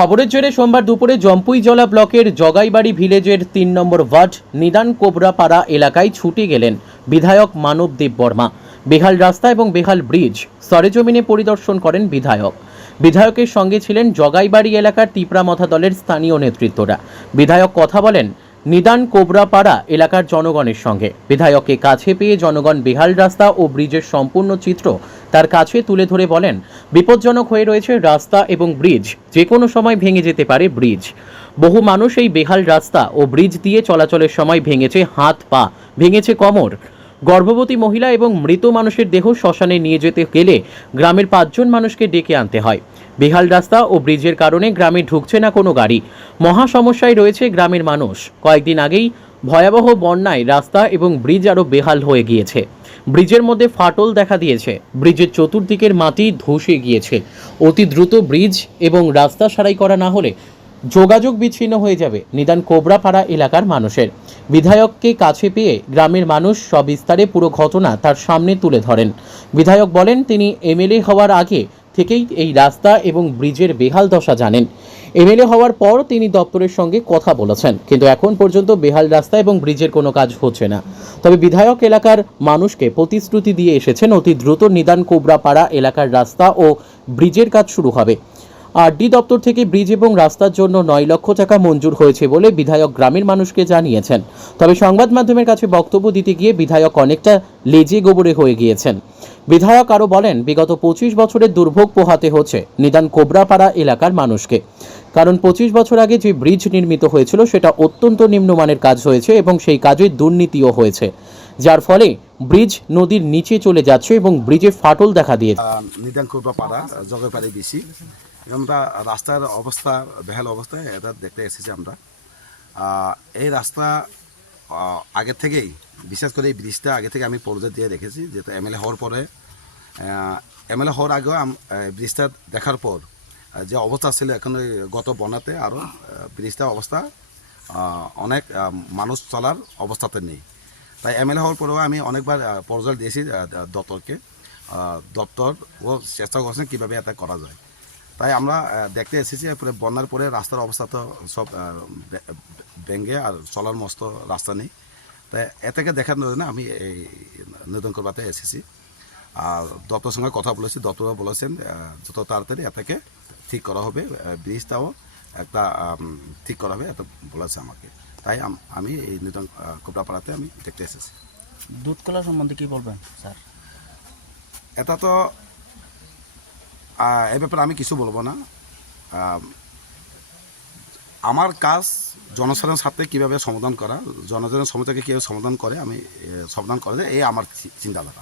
খবরের জেরে সোমবার দুপুরে জম্পুইজলা ব্লকের জগাইবাড়ি ভিলেজের ৩ নম্বর ওয়ার্ড নিদান কোবরাপাড়া এলাকায় ছুটে গেলেন বিধায়ক মানব দেববর্মা। বেহাল রাস্তা এবং বেহাল ব্রিজ সরেজমিনে পরিদর্শন করেন বিধায়কের সঙ্গে ছিলেন জগাইবাড়ি এলাকার তিপ্রামথা দলের স্থানীয় নেতৃত্বরা। বিধায়ক কথা বলেন নিদান কোবরাপাড়া এলাকার জনগণের সঙ্গে। বিধায়ককে কাছে পেয়ে জনগণ বেহাল রাস্তা ও ব্রিজের সম্পূর্ণ চিত্র তার কাছে তুলে ধরে বলেন, বিপজ্জনক হয়ে রয়েছে রাস্তা এবং ব্রিজ, যে কোনো সময় ভেঙে যেতে পারে ব্রিজ। বহু মানুষ এই বেহাল রাস্তা ও ব্রিজ দিয়ে চলাচলের সময় ভেঙেছে হাত পা, ভেঙেছে কোমর। গর্ভবতী মহিলা এবং মৃত মানুষের দেহ শ্মশানে নিয়ে যেতে গেলে গ্রামের 5 জন মানুষকে ডেকে আনতে হয়। বেহাল রাস্তা ও ব্রিজের কারণে গ্রামে ঢুকছে না কোনো গাড়ি। মহা সমস্যায় রয়েছে গ্রামের মানুষ। কয়েকদিন আগেই ভয়াবহ বন্যায় রাস্তা এবং ব্রিজ আরও বেহাল হয়ে গিয়েছে। ব্রিজের মধ্যে ফাটল দেখা দিয়েছে, ব্রিজের চতুর্দিকের মাটি ধসে গিয়েছে। অতি দ্রুত ব্রিজ এবং রাস্তা সারাই করা না হলে যোগাযোগ বিচ্ছিন্ন হয়ে যাবে নিদান কোবরাপাড়া এলাকার মানুষের। বিধায়ককে কাছে পেয়ে গ্রামের মানুষ সবিস্তারে পুরো ঘটনা তার সামনে তুলে ধরেন। বিধায়ক বলেন, তিনি এমএলএ হওয়ার আগে থেকেই এই রাস্তা এবং ব্রিজের বেহাল দশা জানেন। এমএলএ হওয়ার পর তিনি দপ্তরের সঙ্গে কথা বলেছেন, কিন্তু এখন পর্যন্ত বেহাল রাস্তা এবং ব্রিজের কোনো কাজ হচ্ছে না। তবে বিধায়ক এলাকার মানুষকে প্রতিশ্রুতি দিয়ে এসেছেন, অতি দ্রুত নিদান কোবরাপাড়া এলাকার রাস্তা ও ব্রিজের কাজ শুরু হবে। আরডি দপ্তর থেকে ব্রিজ এবং রাস্তার জন্য 9 লক্ষ টাকা মঞ্জুর হয়েছে বলে বিধায়ক গ্রামের মানুষকে জানিয়েছেন। তবে সংবাদ মাধ্যমের কাছে বক্তব্য দিতে গিয়ে বিধায়ক অনেকটা লেজে গোবরে হয়ে গিয়েছেন। বিধায়ক আরও বলেন, বিগত 25 বছরের দুর্ভোগ পোহাতে হচ্ছে নিদান কোবরাপাড়া এলাকার মানুষকে। কারণ 25 বছর আগে যে ব্রিজ নির্মিত হয়েছিল সেটা অত্যন্ত নিম্নমানের কাজ হয়েছে এবং সেই কাজে দুর্নীতিও হয়েছে, যার ফলে ব্রিজ নদীর নিচে চলে যাচ্ছে এবং ব্রিজে ফাটল দেখা দিয়েছে। নিদান কোবরাপাড়া জগাইবাড়ি বেশি আমরা রাস্তার অবস্থা বেহাল অবস্থায় এটা দেখতে এসেছি আমরা। এই রাস্তা আগে থেকেই, বিশেষ করে এই ব্রিজটা আগে থেকে আমি পর্যায়ে দিয়ে রেখেছি, যেহেতু এমএলএ হওয়ার পরে, এমএলএ হওয়ার আগেও ব্রিজটা দেখার পর যে অবস্থা ছিল, এখন গত বন্যাতে আরও ব্রিজটার অবস্থা অনেক মানুষ চলার অবস্থাতে নেই। তাই এমএলএ হওয়ার পরেও আমি অনেকবার পর্যায় দিয়েছি দপ্তরকে, দপ্তর ও চেষ্টা করছেন কীভাবে এটা করা যায়। তাই আমরা দেখতে এসেছি পরে বন্যার পরে রাস্তার অবস্থা তো সব ভেঙে আর চলার মস্ত রাস্তা নেই। তাই এটাকে দেখানোর জন্য আমি এই নিদান কোবরাতে এসেছি। আর দপ্তরের সঙ্গে কথা বলেছি, দপ্তরও বলেছেন যত তাড়াতাড়ি এটাকে ঠিক করা হবে, ব্রিজটাও একটা ঠিক করা হবে, এটা বলেছে আমাকে। তাই আমি এই নিদান কোবরাপাড়াতে আমি দেখতে এসেছি। দুধকলা সম্বন্ধে কী বলবেন স্যার? এটা তো এ ব্যাপারে আমি কিছু বলবো না। আমার কাজ জনসাধারণের সাথে কীভাবে সমাধান করা, জনসাধারণের সমস্যাকে কীভাবে সমাধান করে আমি সমাধান করে এই আমার চিন্তাধারা।